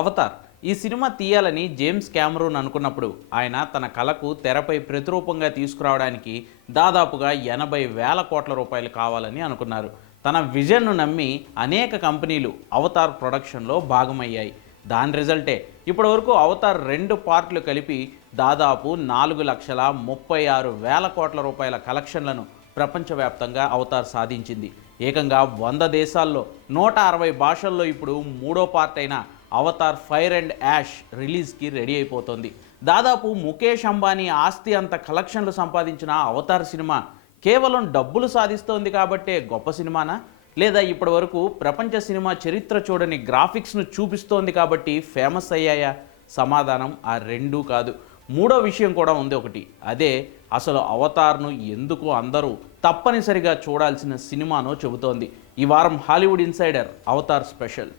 Avatar ఈ cinema తీయాలని James Cameron అనుకున్నప్పుడు ఆయన తన కళకు తెరపై ప్రతిరూపంగా తీసుకురావడానికి దాదాపుగా 80,000 కోట్ల రూపాయలు కావాలని అనుకున్నారు. తన విజన్ను నమ్మి అనేక కంపెనీలు అవతార్ ప్రొడక్షన్లో భాగమయ్యాయి. దాని రిజల్టే ఇప్పటివరకు అవతార్ 2 పార్ట్లు కలిపి దాదాపు 4,36,000 కోట్ల రూపాయల కలెక్షన్లను ప్రపంచవ్యాప్తంగా అవతార్ సాధించింది. ఏకంగా 100 దేశాల్లో 160 భాషల్లో ఇప్పుడు 3వ పార్ట్ అయిన అవతార్ ఫైర్ అండ్ యాష్ రిలీజ్కి రెడీ అయిపోతుంది. దాదాపు ముఖేష్ అంబానీ ఆస్తి అంత కలెక్షన్లు సంపాదించిన అవతార్ సినిమా కేవలం డబ్బులు సాధిస్తోంది కాబట్టే గొప్ప సినిమానా, లేదా ఇప్పటి వరకు ప్రపంచ సినిమా చరిత్ర చూడని గ్రాఫిక్స్ను చూపిస్తోంది కాబట్టి ఫేమస్ అయ్యాయా? సమాధానం ఆ రెండూ కాదు. మూడో విషయం కూడా ఉంది ఒకటి. అదే అసలు అవతార్ను ఎందుకు అందరూ తప్పనిసరిగా చూడాల్సిన సినిమానో చెబుతోంది. ఈ వారం Hollywood insider Avatar special.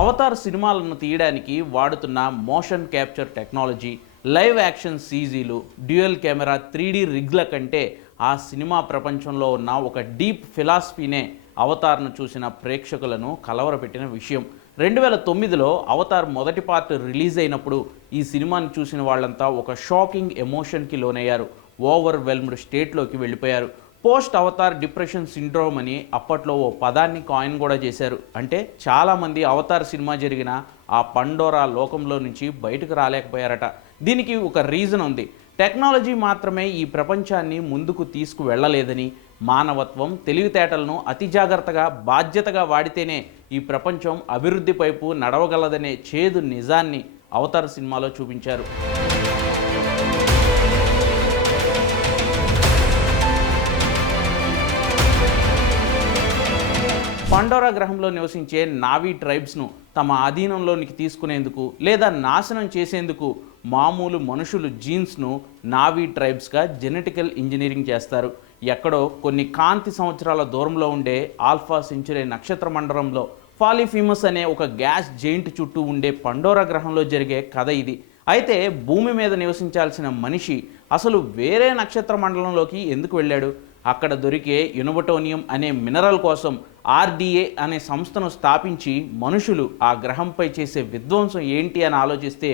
Avatar సినిమాలను తీయడానికి వాడుతున్న motion capture technology, live action సీజీలు, డ్యూయల్ కెమెరా 3D రిగ్ల కంటే ఆ సినిమా ప్రపంచంలో ఉన్న ఒక డీప్ ఫిలాసఫీనే అవతార్ను చూసిన ప్రేక్షకులను కలవరపెట్టిన విషయం. 2009లో అవతార్ మొదటి పార్ట్ రిలీజ్ అయినప్పుడు ఈ సినిమాని చూసిన వాళ్ళంతా ఒక షాకింగ్ ఎమోషన్కి లోనయ్యారు. ఓవర్వెల్మ్డ్ స్టేట్లోకి వెళ్ళిపోయారు. పోస్ట్ అవతార్ డిప్రెషన్ సిండ్రోమ్ అని అప్పట్లో ఓ పదాన్ని కాయిన్ కూడా చేశారు. అంటే చాలామంది అవతార్ సినిమా జరిగిన ఆ పండోరా లోకంలో నుంచి బయటకు రాలేకపోయారట. దీనికి ఒక రీజన్ ఉంది. టెక్నాలజీ మాత్రమే ఈ ప్రపంచాన్ని ముందుకు తీసుకువెళ్ళలేదని, మానవత్వం తెలివితేటలను అతి జాగ్రత్తగా బాధ్యతగా వాడితేనే ఈ ప్రపంచం అభివృద్ధి వైపు నడవగలదనే చేదు నిజాన్ని అవతార్ సినిమాలో చూపించారు. పండోరా గ్రహంలో నివసించే నావీ ట్రైబ్స్ను తమ అధీనంలోనికి తీసుకునేందుకు లేదా నాశనం చేసేందుకు మామూలు మనుషులు జీన్స్ను నావీ ట్రైబ్స్గా జెనెటికల్ ఇంజనీరింగ్ చేస్తారు. ఎక్కడో కొన్ని కాంతి సంవత్సరాల దూరంలో ఉండే ఆల్ఫా సెంచురీ నక్షత్ర మండలంలో పాలిఫీమస్ అనే ఒక గ్యాస్ జెయింట్ చుట్టూ ఉండే పండోరా గ్రహంలో జరిగే కథ ఇది. అయితే భూమి మీద నివసించాల్సిన మనిషి అసలు వేరే నక్షత్ర మండలంలోకి ఎందుకు వెళ్ళాడు? అక్కడ దొరికే యునబటోనియం అనే మినరల్ కోసం RDA అనే సంస్థను స్థాపించి మనుషులు ఆ గ్రహంపై చేసే విధ్వంసం ఏంటి అని ఆలోచిస్తే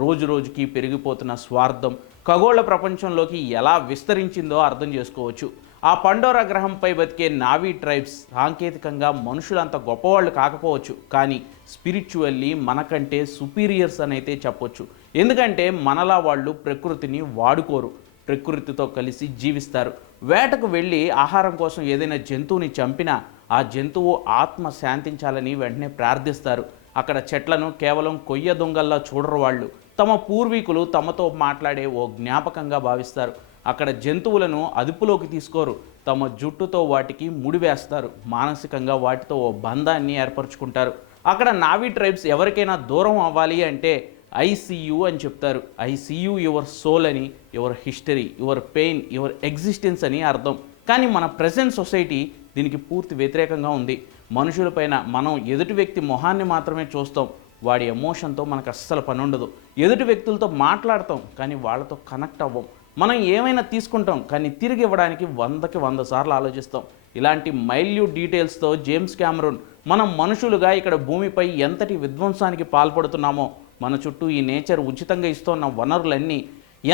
రోజు రోజుకి పెరిగిపోతున్న స్వార్థం ఖగోళ ప్రపంచంలోకి ఎలా విస్తరించిందో అర్థం చేసుకోవచ్చు. ఆ పండోరా గ్రహంపై బతికే నావీ ట్రైబ్స్ సాంకేతికంగా మనుషులంత గొప్పవాళ్ళు కాకపోవచ్చు, కానీ స్పిరిచువల్లీ మనకంటే సుపీరియర్స్ అని అయితే చెప్పొచ్చు. ఎందుకంటే మనలా వాళ్ళు ప్రకృతిని వాడుకోరు, ప్రకృతితో కలిసి జీవిస్తారు. వేటకు వెళ్ళి ఆహారం కోసం ఏదైనా జంతువుని చంపినా ఆ జంతువు ఆత్మ శాంతించాలని వెంటనే ప్రార్థిస్తారు. అక్కడ చెట్లను కేవలం కొయ్య దొంగల్లా చూడరు. వాళ్ళు తమ పూర్వీకులు తమతో మాట్లాడే ఓ జ్ఞాపకంగా భావిస్తారు. అక్కడ జంతువులను అదుపులోకి తీసుకోరు, తమ జుట్టుతో వాటికి ముడివేస్తారు. మానసికంగా వాటితో ఓ బంధాన్ని ఏర్పరచుకుంటారు. అక్కడ నావీ ట్రైబ్స్ ఎవరికైనా దూరం అవ్వాలి అంటే ICU అని చెప్తారు. ICU యువర్ సోల్ అని, your history, your pain, your existence అని అర్థం. కానీ మన ప్రెజెంట్ సొసైటీ దీనికి పూర్తి వ్యతిరేకంగా ఉంది. మనుషులపైన మనం ఎదుటి వ్యక్తి మొహాన్ని మాత్రమే చూస్తాం, వాడి ఎమోషన్తో మనకు అస్సలు పని ఉండదు. ఎదుటి వ్యక్తులతో మాట్లాడతాం కానీ వాళ్ళతో కనెక్ట్ అవ్వం. మనం ఏమైనా తీసుకుంటాం కానీ తిరిగి ఇవ్వడానికి 100కి 100 సార్లు ఆలోచిస్తాం. ఇలాంటి మైల్యూట్ డీటెయిల్స్తో జేమ్స్ క్యామరూన్ మనం మనుషులుగా ఇక్కడ భూమిపై ఎంతటి విధ్వంసానికి పాల్పడుతున్నామో, మన చుట్టూ ఈ నేచర్ ఉచితంగా ఇస్తున్న వనరులన్నీ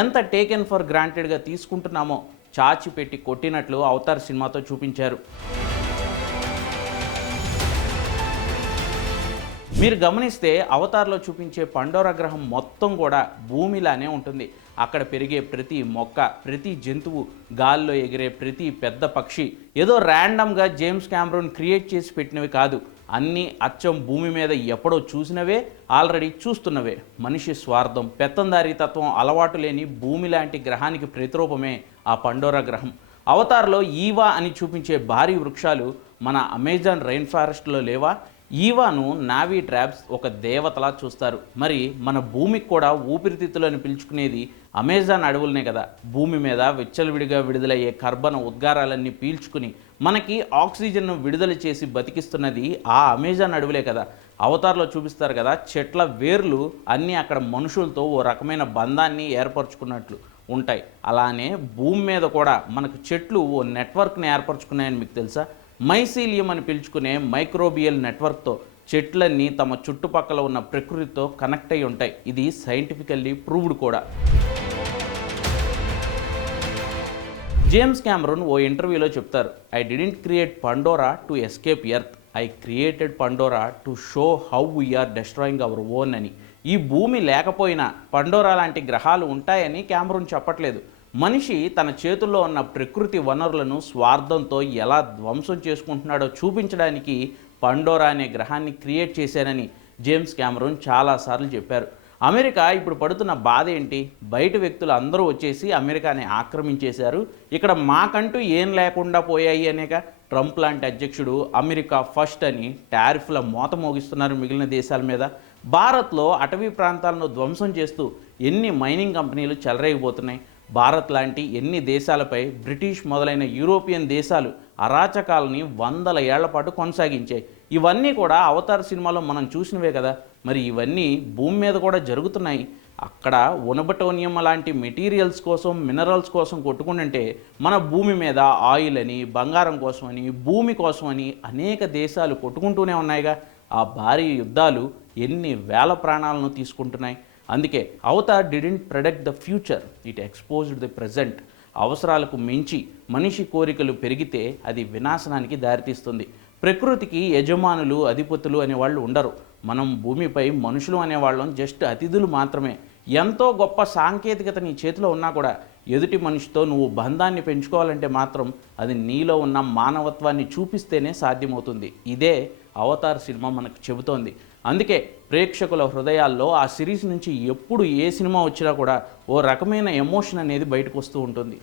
ఎంత టేకెన్ ఫర్ గ్రాంటెడ్గా తీసుకుంటున్నామో చాచి పెట్టి కొట్టినట్లు అవతార్ సినిమాతో చూపించారు. మీరు గమనిస్తే అవతార్లో చూపించే పండోరా గ్రహం మొత్తం కూడా భూమిలానే ఉంటుంది. అక్కడ పెరిగే ప్రతి మొక్క, ప్రతి జంతువు, గాల్లో ఎగిరే ప్రతి పెద్ద పక్షి ఏదో ర్యాండమ్గా జేమ్స్ క్యామరూన్ క్రియేట్ చేసి పెట్టినవి కాదు. అన్నీ అచ్చం భూమి మీద ఎప్పుడో చూసినవే, ఆల్రెడీ చూస్తున్నవే. మనిషి స్వార్థం, పెత్తందారీతత్వం అలవాటు లేని భూమి లాంటి గ్రహానికి ప్రతిరూపమే ఆ పండోరా గ్రహం. అవతార్లో ఈవా అని చూపించే భారీ వృక్షాలు మన అమెజాన్ రైన్ ఫారెస్ట్లో లేవా? ఈవాను నావీ ట్రాబ్స్ ఒక దేవతలా చూస్తారు. మరి మన భూమికి కూడా ఊపిరితిత్తులను పిలుచుకునేది అమెజాన్ అడవులనే కదా. భూమి మీద విచ్చలవిడిగా విడుదలయ్యే కర్బన ఉద్గారాలన్నీ పీల్చుకుని మనకి ఆక్సిజన్ను విడుదల చేసి బతికిస్తున్నది ఆ అమెజాన్ అడవులే కదా. అవతార్లో చూపిస్తారు కదా, చెట్ల వేర్లు అన్నీ అక్కడ మనుషులతో ఓ రకమైన బంధాన్ని ఏర్పరచుకున్నట్లు ఉంటాయి. అలానే భూమి మీద కూడా మనకు చెట్లు ఓ నెట్వర్క్ని ఏర్పరచుకున్నాయని మీకు తెలుసా? మైసీలియం అని పిలుచుకునే మైక్రోబియల్ నెట్వర్క్తో చెట్లన్నీ తమ చుట్టుపక్కల ఉన్న ప్రకృతితో కనెక్ట్ అయి ఉంటాయి. ఇది సైంటిఫికల్లీ ప్రూవ్డ్ కూడా. జేమ్స్ క్యామరూన్ ఓ ఇంటర్వ్యూలో చెప్తారు, I didn't create Pandora to escape earth, I created Pandora to show how we're destroying our own అని. ఈ భూమి లేకపోయినా పండోరా లాంటి గ్రహాలు ఉంటాయని క్యామరూన్ చెప్పట్లేదు. మనిషి తన చేతుల్లో ఉన్న ప్రకృతి వనరులను స్వార్థంతో ఎలా ధ్వంసం చేసుకుంటున్నాడో చూపించడానికి పండోరా అనే గ్రహాన్ని క్రియేట్ చేశానని జేమ్స్ క్యామరూన్ చాలాసార్లు చెప్పారు. అమెరికా ఇప్పుడు పడుతున్న బాధ ఏంటి? బయట వ్యక్తులు అందరూ వచ్చేసి అమెరికాని ఆక్రమించేశారు, ఇక్కడ మాకంటూ ఏం లేకుండా పోయాయి అనేక ట్రంప్ లాంటి అధ్యక్షుడు అమెరికా ఫస్ట్ అని టారిఫ్ల మోత మోగిస్తున్నారు మిగిలిన దేశాల మీద. భారత్లో అటవీ ప్రాంతాలను ధ్వంసం చేస్తూ ఎన్ని మైనింగ్ కంపెనీలు చెలరేగిపోతున్నాయి. భారత్ లాంటి ఎన్ని దేశాలపై బ్రిటిష్ మొదలైన యూరోపియన్ దేశాలు అరాచకాలని వందల ఏళ్ల పాటు కొనసాగించాయి. ఇవన్నీ కూడా అవతార్ సినిమాలో మనం చూసినవే కదా. మరి ఇవన్నీ భూమి మీద కూడా జరుగుతున్నాయి. అక్కడ ఉనబటోనియం లాంటి మెటీరియల్స్ కోసం, మినరల్స్ కోసం కొట్టుకుంటుంటే మన భూమి మీద ఆయిల్ అని, బంగారం కోసమని, భూమి కోసమని అనేక దేశాలు కొట్టుకుంటూనే ఉన్నాయిగా. ఆ భారీ యుద్ధాలు ఎన్ని వేల ప్రాణాలను తీసుకుంటున్నాయి. అందుకే Avatar didn't predict the future, it exposed the present. అవసరాలకు మించి మనిషి కోరికలు పెరిగితే అది వినాశనానికి దారితీస్తుంది. ప్రకృతికి యజమానులు, అధిపతులు అనేవాళ్ళు ఉండరు. మనం భూమిపై మనుషులు అనేవాళ్ళం జస్ట్ అతిథులు మాత్రమే. ఎంతో గొప్ప సాంకేతికత నీ చేతిలో ఉన్నా కూడా ఎదుటి మనిషితో నువ్వు బంధాన్ని పెంచుకోవాలంటే మాత్రం అది నీలో ఉన్న మానవత్వాన్ని చూపిస్తేనే సాధ్యమవుతుంది. ఇదే అవతార్ సినిమా మనకు చెబుతోంది. అందుకే ప్రేక్షకుల హృదయాల్లో ఆ సిరీస్ నుంచి ఎప్పుడు ఏ సినిమా వచ్చినా కూడా ఓ రకమైన ఎమోషన్ అనేది బయటకు వస్తూ ఉంటుంది.